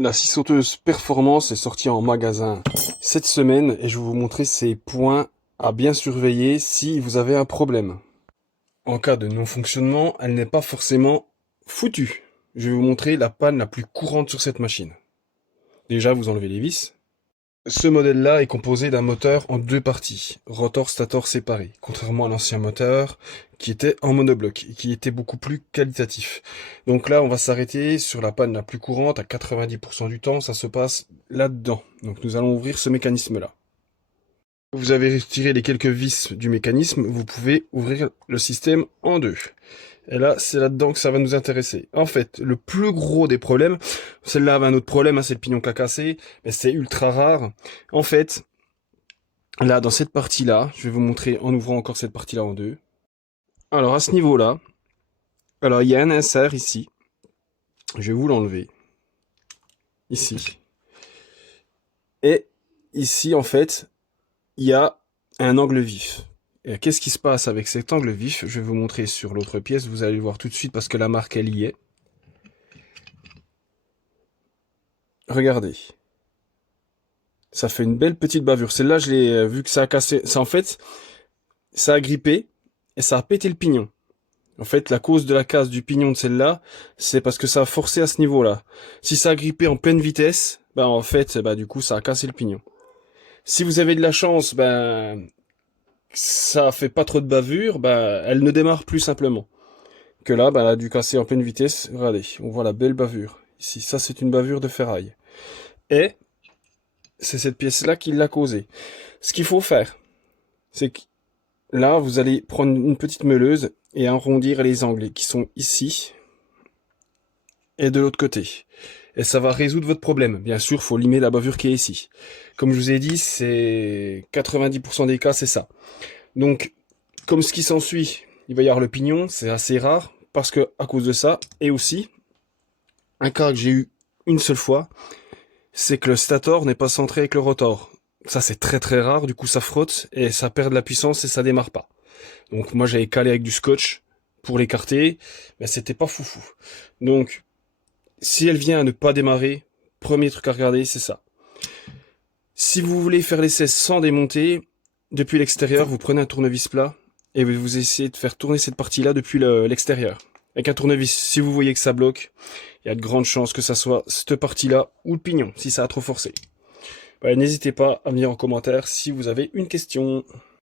La scie sauteuse Performance est sortie en magasin cette semaine et je vais vous montrer ces points à bien surveiller si vous avez un problème. En cas de non-fonctionnement, elle n'est pas forcément foutue. Je vais vous montrer la panne la plus courante sur cette machine. Déjà, vous enlevez les vis. Ce modèle-là est composé d'un moteur en deux parties, rotor-stator séparés, contrairement à l'ancien moteur qui était en monobloc et qui était beaucoup plus qualitatif. Donc là, on va s'arrêter sur la panne la plus courante, à 90% du temps, ça se passe là-dedans. Donc nous allons ouvrir ce mécanisme-là. Vous avez retiré les quelques vis du mécanisme, vous pouvez ouvrir le système en deux. Et là, c'est là-dedans que ça va nous intéresser. En fait, le plus gros des problèmes, celle-là avait un autre problème, hein, c'est le pignon qui a cassé, mais c'est ultra rare. En fait, là, dans cette partie-là, je vais vous montrer en ouvrant encore cette partie-là en deux. Alors, à ce niveau-là, alors il y a un insert ici. Je vais vous l'enlever. Ici. Et ici, en fait, il y a un angle vif. Et qu'est-ce qui se passe avec cet angle vif? Je vais vous montrer sur l'autre pièce, vous allez le voir tout de suite parce que la marque, elle y est. Regardez. Ça fait une belle petite bavure. Celle-là, je l'ai vu que ça a cassé. Ça, en fait, ça a grippé et ça a pété le pignon. En fait, la cause de la casse du pignon de celle-là, c'est parce que ça a forcé à ce niveau-là. Si ça a grippé en pleine vitesse, en fait, du coup, ça a cassé le pignon. Si vous avez de la chance, ça fait pas trop de bavure, elle ne démarre plus simplement. Que là, elle a dû casser en pleine vitesse. Regardez, on voit la belle bavure. Ici, ça, c'est une bavure de ferraille. Et c'est cette pièce-là qui l'a causé. Ce qu'il faut faire, c'est que là, vous allez prendre une petite meuleuse et arrondir les angles qui sont ici et de l'autre côté. Et ça va résoudre votre problème. Bien sûr, il faut limer la bavure qui est ici. Comme je vous ai dit, c'est 90% des cas, c'est ça. Donc, comme ce qui s'ensuit, il va y avoir le pignon, c'est assez rare, parce que à cause de ça, et aussi, un cas que j'ai eu une seule fois, c'est que le stator n'est pas centré avec le rotor. Ça, c'est très très rare, du coup ça frotte, et ça perd de la puissance et ça démarre pas. Donc moi j'avais calé avec du scotch pour l'écarter, mais c'était pas foufou. Donc, si elle vient à ne pas démarrer, premier truc à regarder, c'est ça. Si vous voulez faire l'essai sans démonter, depuis l'extérieur, vous prenez un tournevis plat, et vous essayez de faire tourner cette partie-là depuis l'extérieur. Avec un tournevis, si vous voyez que ça bloque, il y a de grandes chances que ça soit cette partie-là ou le pignon, si ça a trop forcé. N'hésitez pas à me dire en commentaire si vous avez une question.